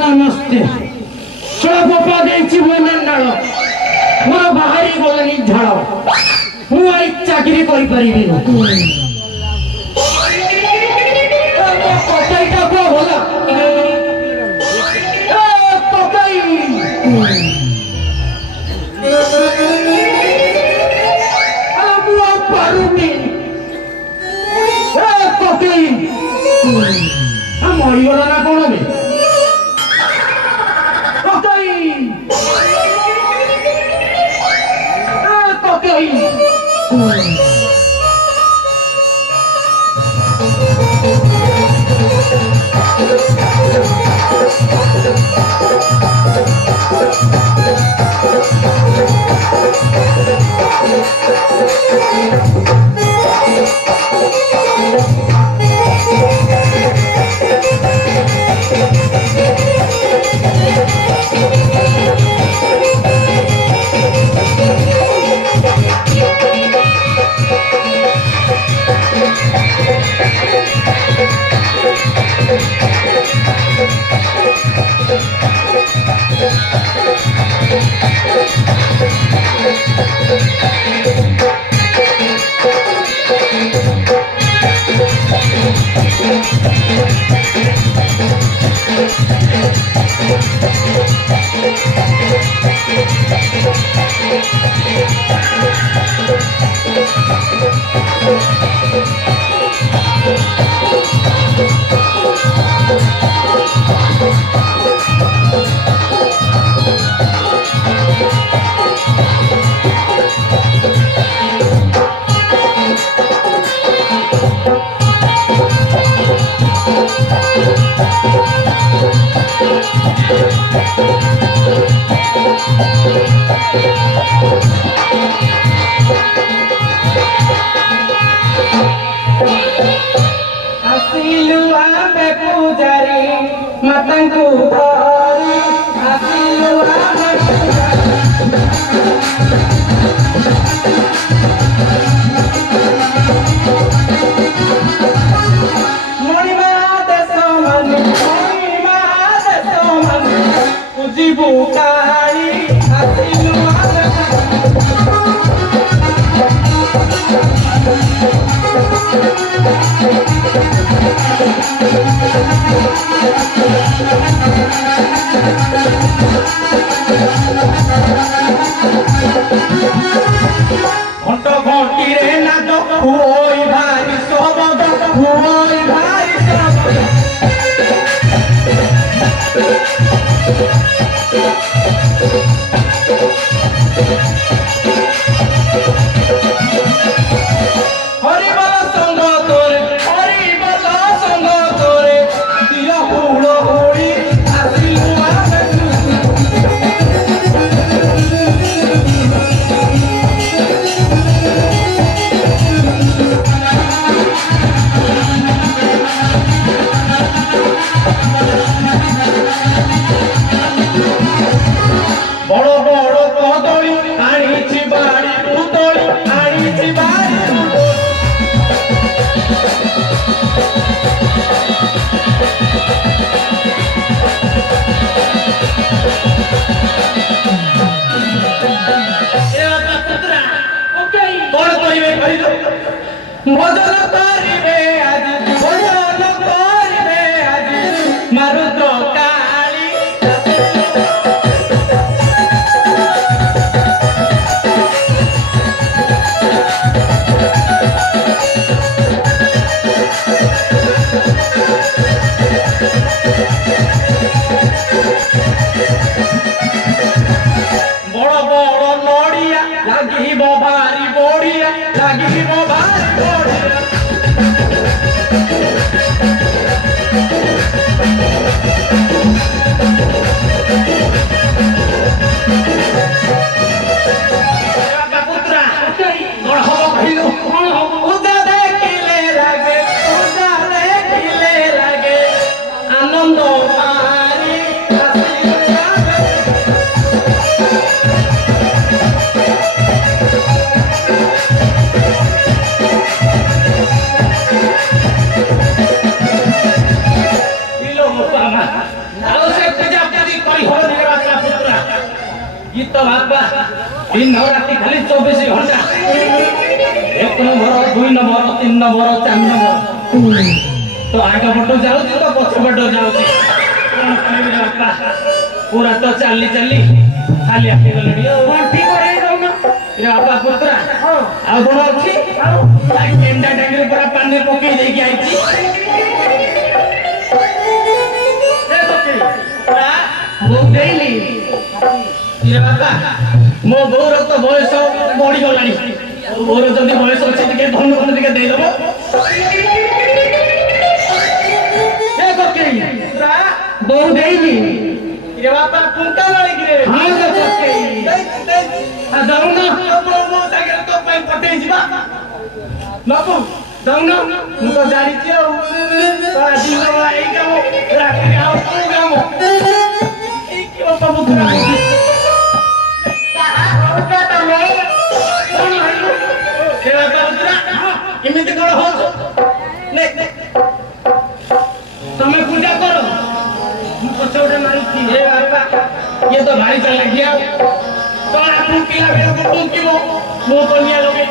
नमस्ते चोपा देची नाल मोर बाहरी गलानी झाड़ मुई चाकरी करी परिबी कतईटा को होला कतई मुआ पारुनी कतई मरीगला ना कौन बे मतंगु धरी आसिलु आमे मणिमा देश मन उजिबु काई आसिलु आमे घंटो घंटी रे ना तो हुई भारी सोबद हुई भारी सोबद हरि बला संग तोरे दिया हुड़ो हुड़ी आसिलु आमे बड़ो बड़ो कदली आनी बाड़ी पुतली आनी बाड़ी भजन करिबे आज मारुत काली दिन राति खाली 24 घंटा 1 नंबर 2 नंबर 3 नंबर 4 नंबर तो आग पट जाऊँ तो पछ पट जाऊँ पूरा तो चली चली खाली आखि गले बापा पुत्रा आ कौन अच्छी केन्दा टाइम पूरा पानी पकई देकी आई बापा मो बोर तो बयस बढ़ी गला बोर जदि बयस अच्छे धन धन टे देदेव बहु देनी बापा कुंटा लड़की तो पटे नबू जाऊन मु तो जानी केमिति कौन हो तमें पूजा करो पछोड़े मारी ये तो भारी चल गया तो आप पिला बेल को टूकिबो मो कनिया लगे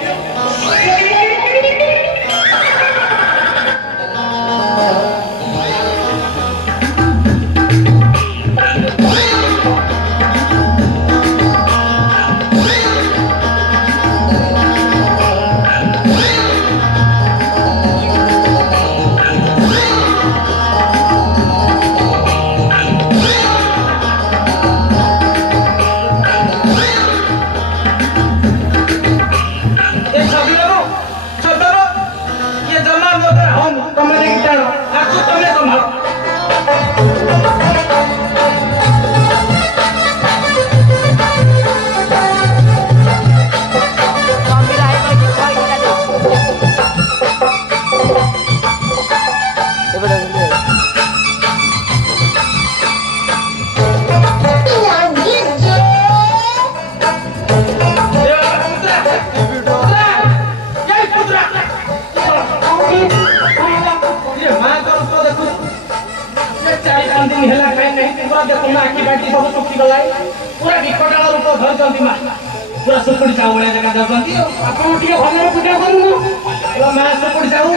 पूरा सुकुड़ी चाऊ वाले जगह जाती आपन टिके भले पूजा करू मां सुकुड़ी चाऊ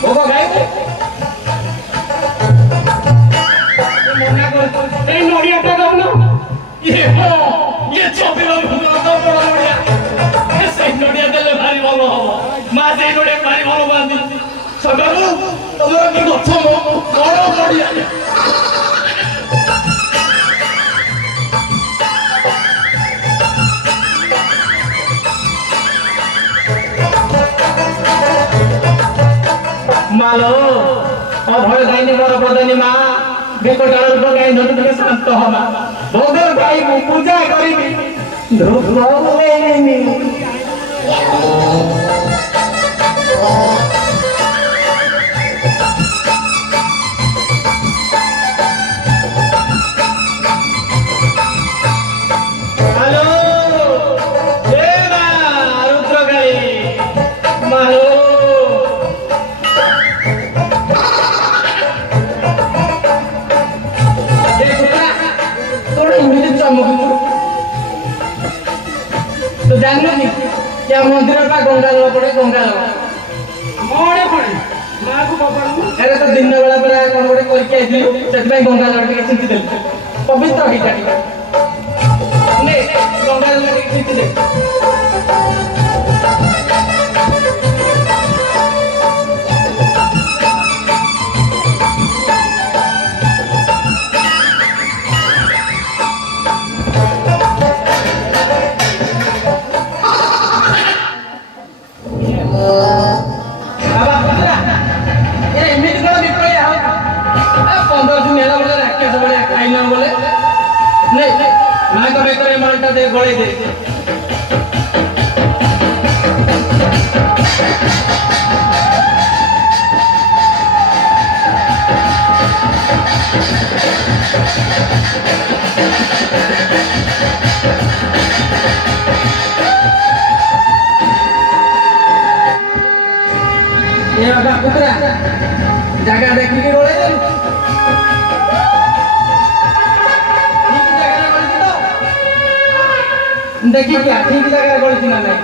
भोग गाय मना कर ए नोडिया टा दबनो ये छोपी लो भोग तो बड़ा नोडिया ए से नोडिया देले भारी भलो हो मां से नोडिया भारी भलो बांधी सगरू तमरो की गछ बड़ नोडिया मालो अभय गायनी मोर प्रदानी माँ बेकोटार गाय धोते शांत हमा भोग गाई पूजा करी धूप लेनी हेलो रुद्र गाई मालो तो जानना नहीं क्या मंदिर का गंगा जल पड़े गंगा जल मोड़े पड़े मां को बाबा अरे तो दिन बेला बेला कोन गोटे करके आइली सेत गंगा जल टिके छिंची देली पवित्र होई जाटी ने गंगा जल टिके छिंची दे बाबा पुत्रा ये एमिति कोन विपय हो 15 दिन हेला बोले राकेश बोले खाइ न बोले नहीं मां को बेकरे मालटा दे गळे दे ये बाबा पुत्रा जगह देखी के बोले ठीक जगह बोली तो देखी क्या ठीक जगह बोली ना नहीं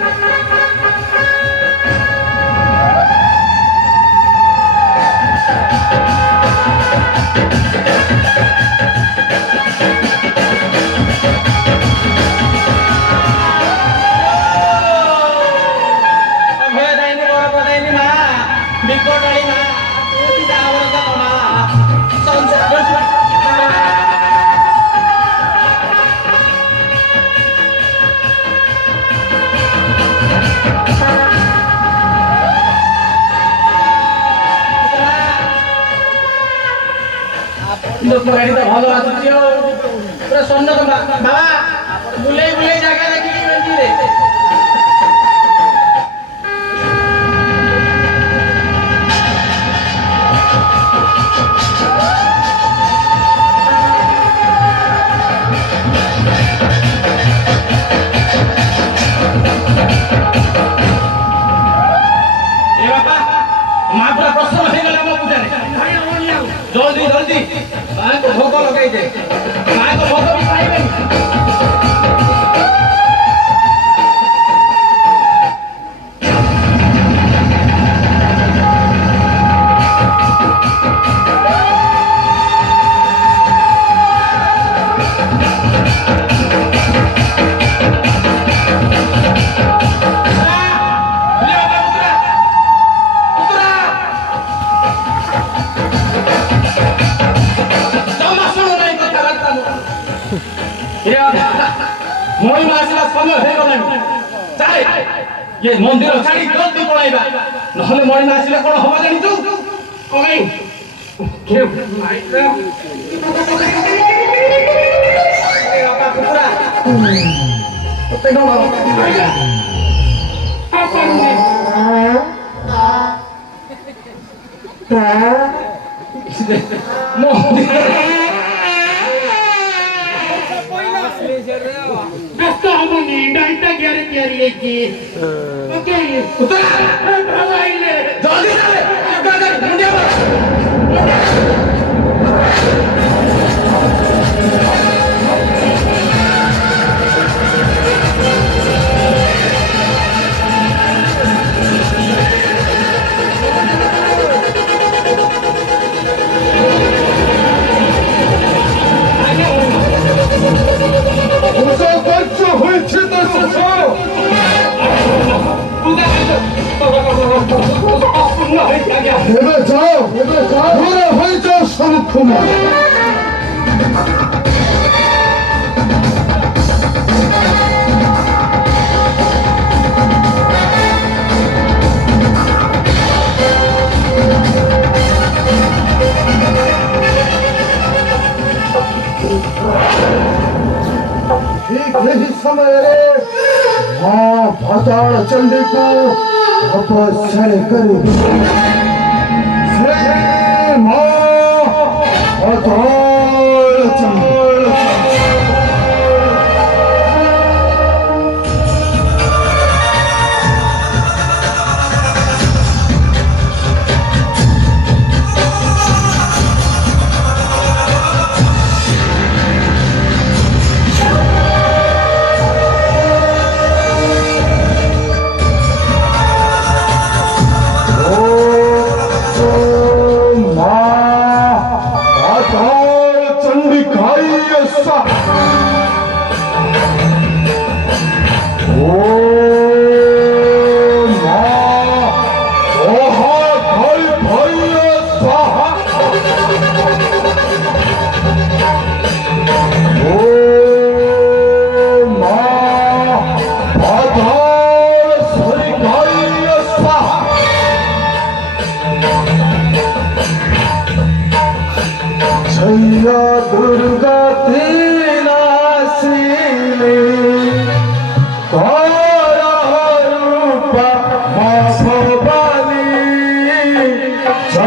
लोग गाड़ी तो भलो आछी हो पूरा सोन्न को बाबा बुले बुले जगह देखि के बेंची रे ए बाबा मां पूरा प्रश्न हो गेला मो पूजा रे जल्दी जल्दी मां को भोग लगाई दे मां को भोग भी पाइबे मोई मासिला समय हे गलानी चाले ये मंदिर छाड़ी जल्दी पळाइबा नहले मोई मासिला कोन होबा जानि तू ओई के नाइ रे ए बाबा पुत्रा ओते न आइला मंदिर Basta हमनी डाइटा ग्यारे ग्यारे लेके ओके उतर भाईले जल्दी चले गाड़ी मुंडिया मार এবার যাও ঘুরে হয়ে যাও স্বরূপ কুমার ठीक यही समय मां भताड़ चंडी को अपसर करेगी मां भताड़ चंडी मां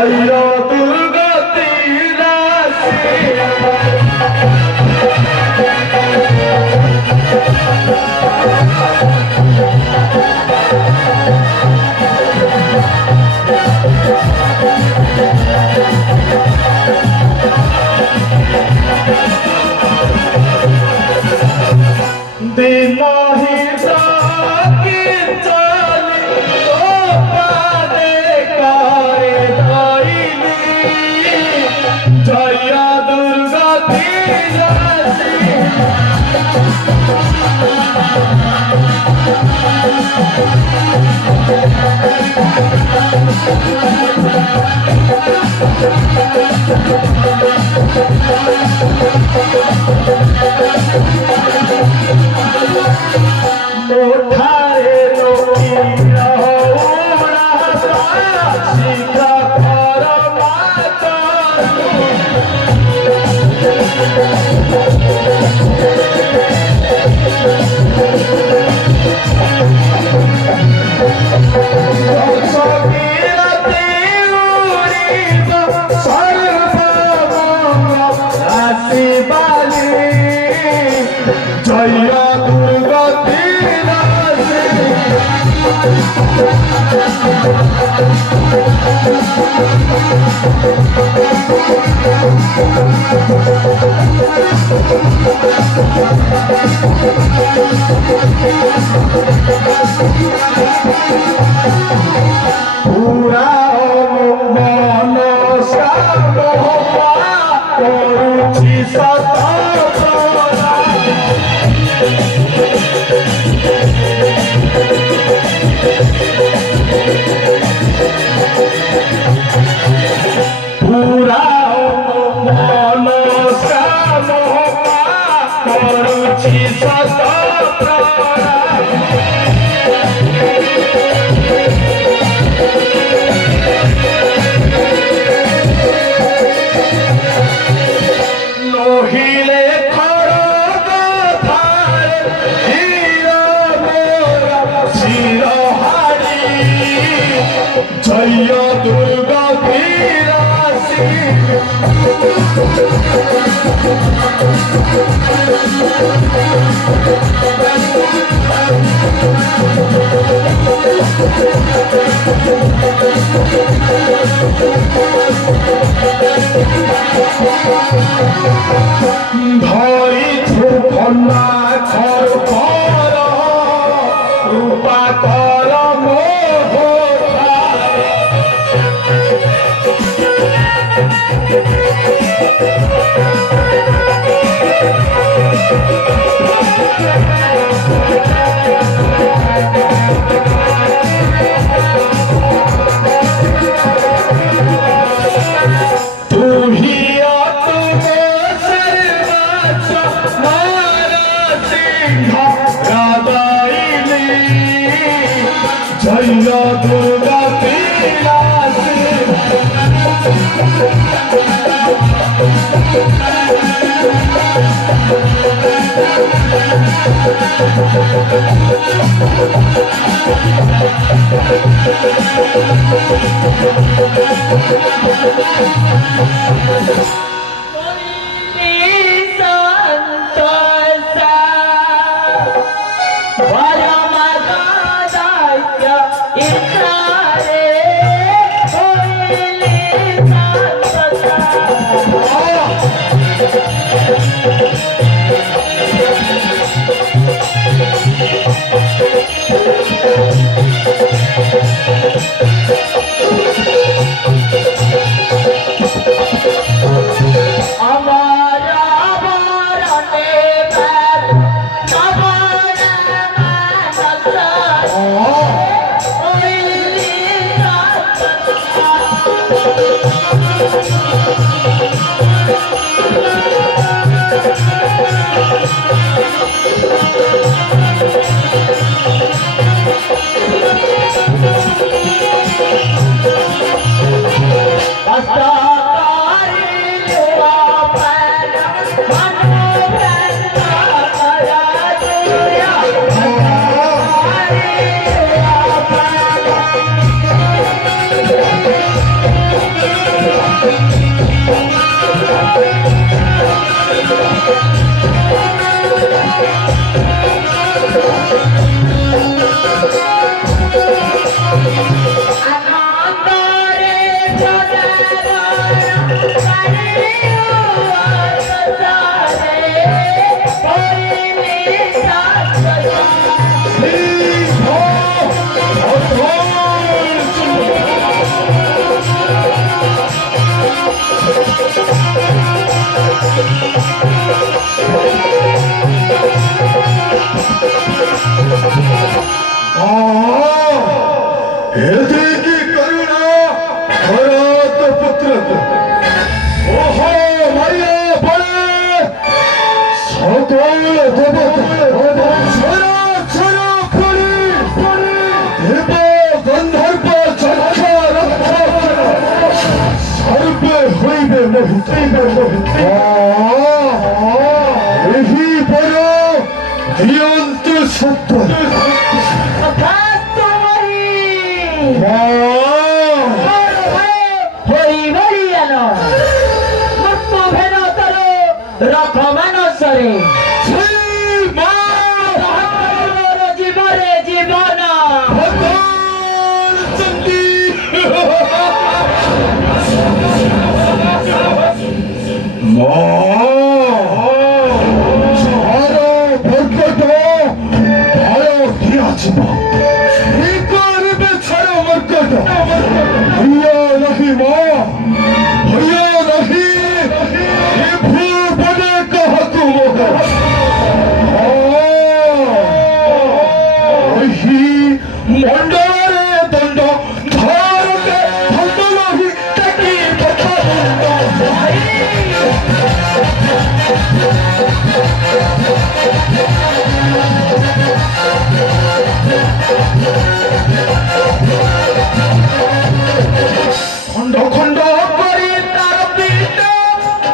জয় দুর্গতি রাশি দিন হিতাকি চলি পাদে করে ধইলি জয় দুর্গতি রাশি মোঠারে নকিরা ওরা শিখা কর মাতা সবিরতে উড়িব সর্বমঙ্গল রাশি বালি জয় দুর্গতি রাশি পুরা মনসা করুছি সত পুরা মনসা করুছি সত নহিলে খড়গ ধারে হির মোরা শিরহারি জয় দুর্গতি রাশি ধরিছু খন্না খর কর রূপা কর মোহ জয় দুর্গতি রাশি মাত্রাতে ওহো মারিয়া পড়ে সকল দেবতা ছড়া ছড়া করি দেব গন্ধর্ব যক্ষ রক্ষ সর্বে হইবে মোহিত এই বড় দিয়ন্ত সত্য ରଥ ମାନସରେ ଜୀବରେ ଜୀବନ মন্ডলে দণ্ড ধরতে ধন্দলহি তাকি কথা খণ্ড খণ্ড করি তার পিঠ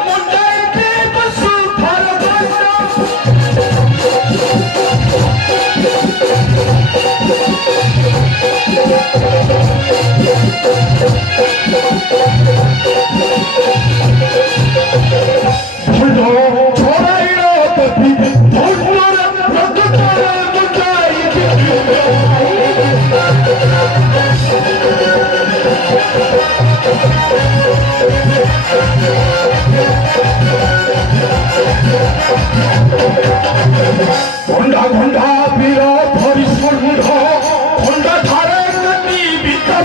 মুন্ডাইতে বসু ভারত ঘণ্টা ঘণ্টা বীর ধরি ষণ্ড ঘণ্টা ধারে বিদ্যা